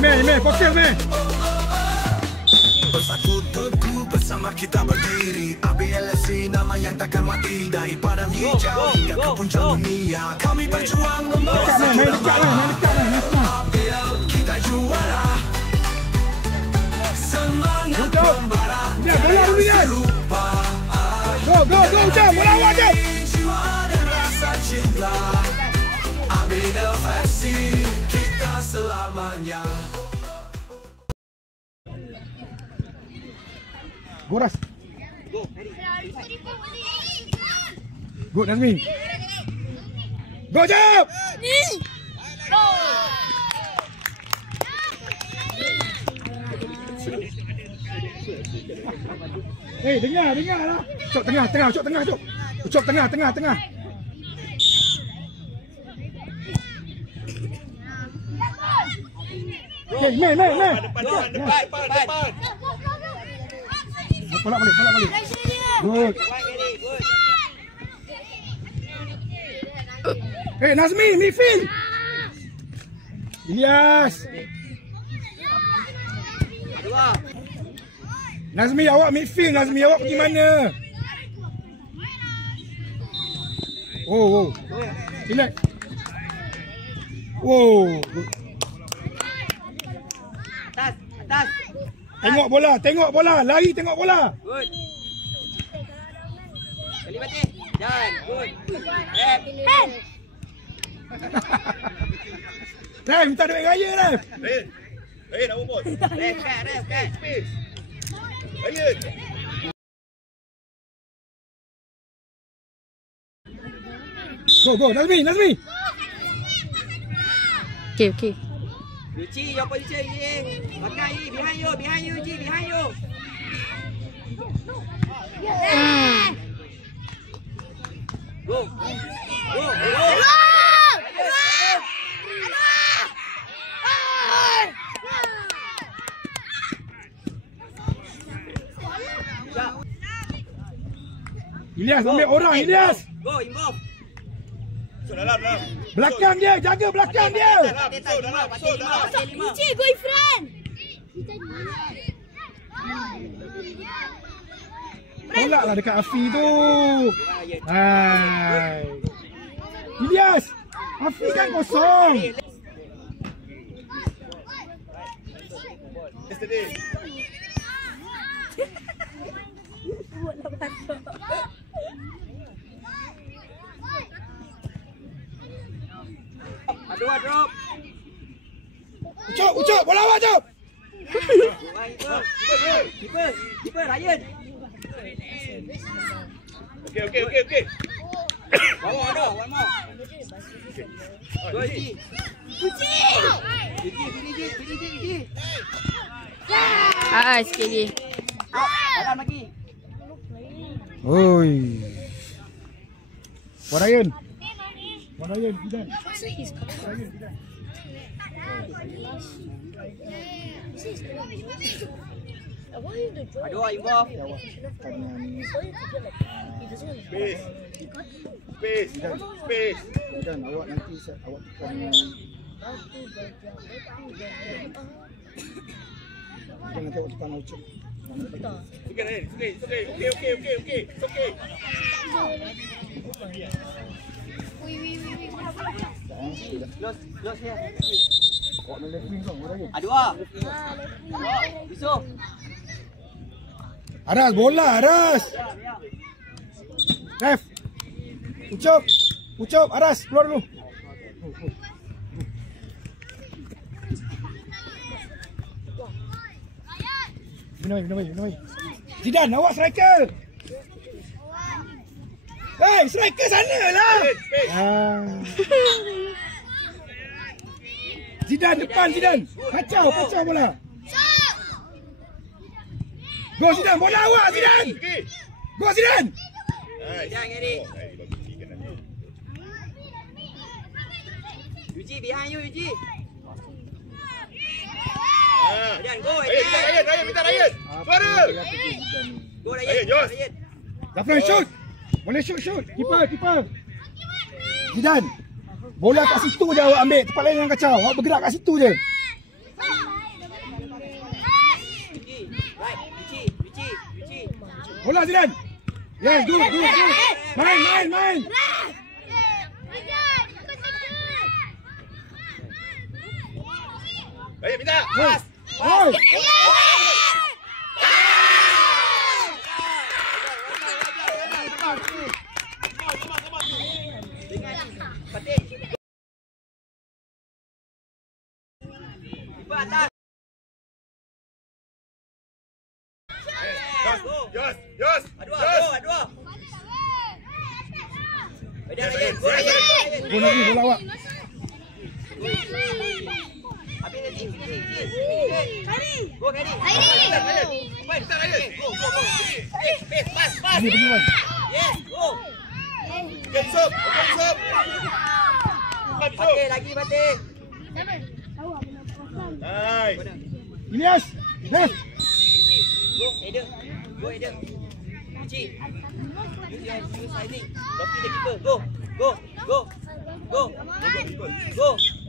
Fokus, Meh. Bersatu teguh bersama kita berdiri. ABLSC nama yang takkan mati. Dari padang hijau hingga ke puncak dunia. Kami berjuang membawa satu nama. ABL kita juara. Semangat membara. Jangan lupa. Go, Jam. Bola awak, Jam. Jiwa dan rasa cinta. ABLSC kita selamanya. Boras. Good, Nazmi. Go, Jam. Dengar lah. Cok tengah. Cok tengah. Okay, Meh. Depan. Bola balik. Good. Nazmi, midfield. Ilyas. Nazmi, awak midfield. Nazmi, awak pergi mana? Oh. Relax. Oh. Atas. Tengok bola. Lari tengok bola. Good. Kali batin. Jalan. Good. Ref, minta duit raya, Ref. Raya nak bumbut. Ref, kat. Space. Raya. Go, Nazmi. Okay. Uci, your position, Uci. Pakai, behind you, Uci, behind you. Go. Ilyas, ambil orang, Ilyas. Go, involve. Dalam. Belakang dia, jaga belakang dia. Dalam. Uci, go in front. Tolak lah dekat Afi tu. Hai. Ilyas, Afi kan kosong. Yesterday. Drop. Ucap, bola awak, Ucap. Keeper, Ryan. Okay. Bawa ada, one more. Go, Uci. Uci. Sikit lagi. Dalam lagi. Oi. Warayan, Zidan. Aduh, involve. Space. Zidan, awak nanti awak tekan. Jangan tengok tekan Ucap. Okay. Close here. Awak nak left wing kau, Warayan. Aduh. Yusuf. Aras, bola, Aras. Ref. Ucap, Aras, keluar dulu. Minum. Zidan, awak striker. Hei, striker sana lah. Zidan, depan Zidan. Kacau bola. Go Zidan, bola awak Zidan. Go Zidan. Jangan Gary. Uji behind you, Uji. Ryan, go. Ryan, minta Ryan. Suara. Go Ryan. Zafran shoot. Boleh shoot. Keeper. Zidan. Bola kat situ je awak ambil. Tempat lain yang kacau. Awak bergerak kat situ je. Bola Zidane. Yes, good. Main. Ryan minta. Pas. Oh. Patih. Kipas atas. Yos. Adua. Medan Ryan. Go Ryan. Bola ni, bola awak. Habis lagi. Go Kadi. Minta Ryan. Go. Pas. Ini penyuan. Yes, go. Okay, Sob. Patih lagi Patih. Nice. Ilyas. Left. Go header. Uci. Use sliding. Loki the keeper. Go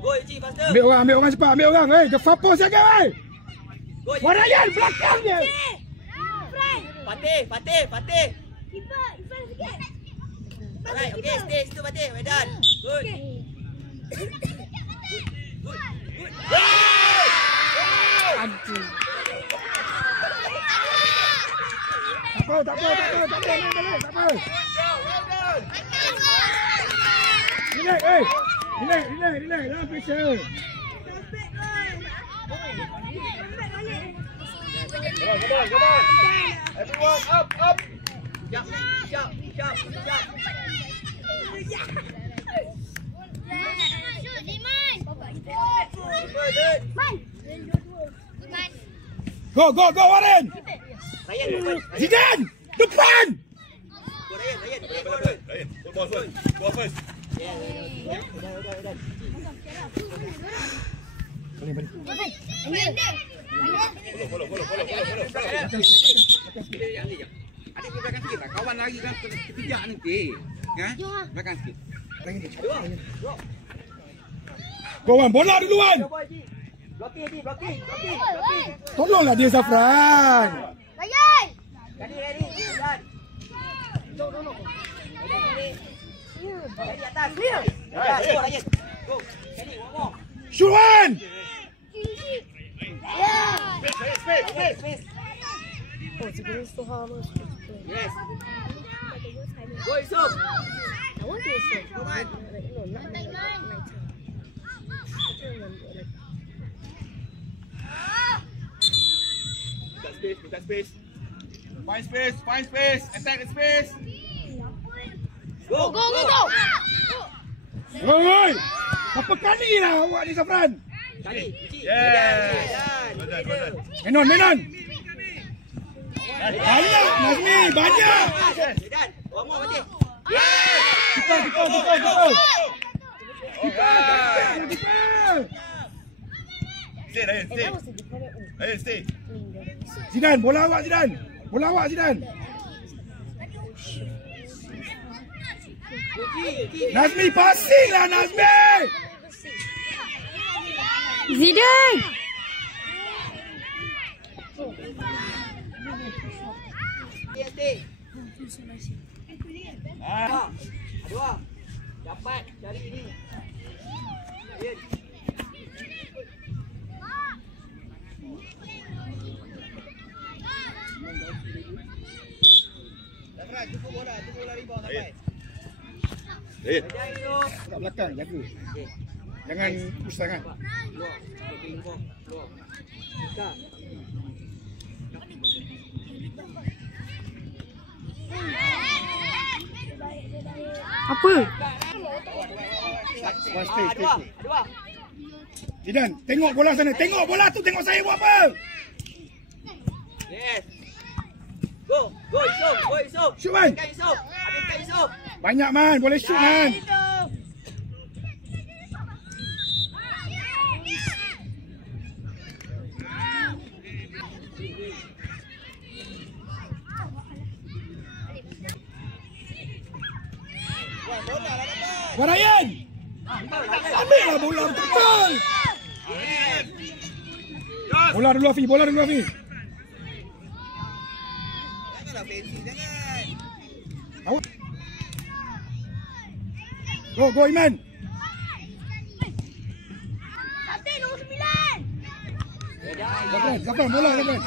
Uci faster. Ambil orang cepat. Ambil orang. Hey, Fapo siaga. Hey. Go Uci. Warayan belakang dia. Patih. Alright, okay, stay situ Patih. We're done. Good. Aduh. Tak apa. Tak apa. Relax. Jangan pressure. Come on. Everyone up. Sharp. Go, Warren. Ryan, depan. Zidane, depan. Go Ryan. Ryan, go first. Yeah. Follow. Adik belakang sikit lah. Kawan lari kan ketiga nanti. Kan? Belakang sikit. Go Wan, bola duluan. Blocking. Tolonglah dia Zafran. Ready. No. Ready atas. Clear. Go Ryan. Go. Ready, one more. Shoot one. Space. Yes. Go Yusuf. Come on. Minta space. Find space. Attack the space. Go. Oi. Apa kali lah awak ni Zafran? Kali. Yeah. Medan. Menon. Banyak Nazmi, banyak. Medan. One more Patih. Ryan, stay. Zidane, bola awak Zidane. Nazmi, passing lah Nazmi. Zidane. Stay. Dua. Dapat cari ini. Ryan. Ryan. Kat belakang jaga. Jangan push sangat. Keluar. Apa? Stay. Dua. Zidane, tengok bola sana. Tengok bola tu, tengok saya buat apa. Yes. Go Yusuf. Shoot man. Habiskan Yusuf. Banyak man, boleh shoot man. Warayan. Ambillah bola betul. Bola dulu Afi. lah fancy jangan. Awak. Go Iman. Kapten nombor 9. Kapan bola kapan?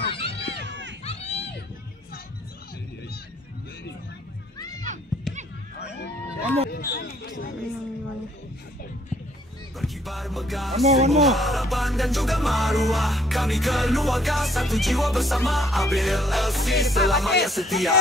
Berkibar megah One more. harapan dan juga maruah. Kami keluarga satu jiwa bersama. Abil LC selamanya setia.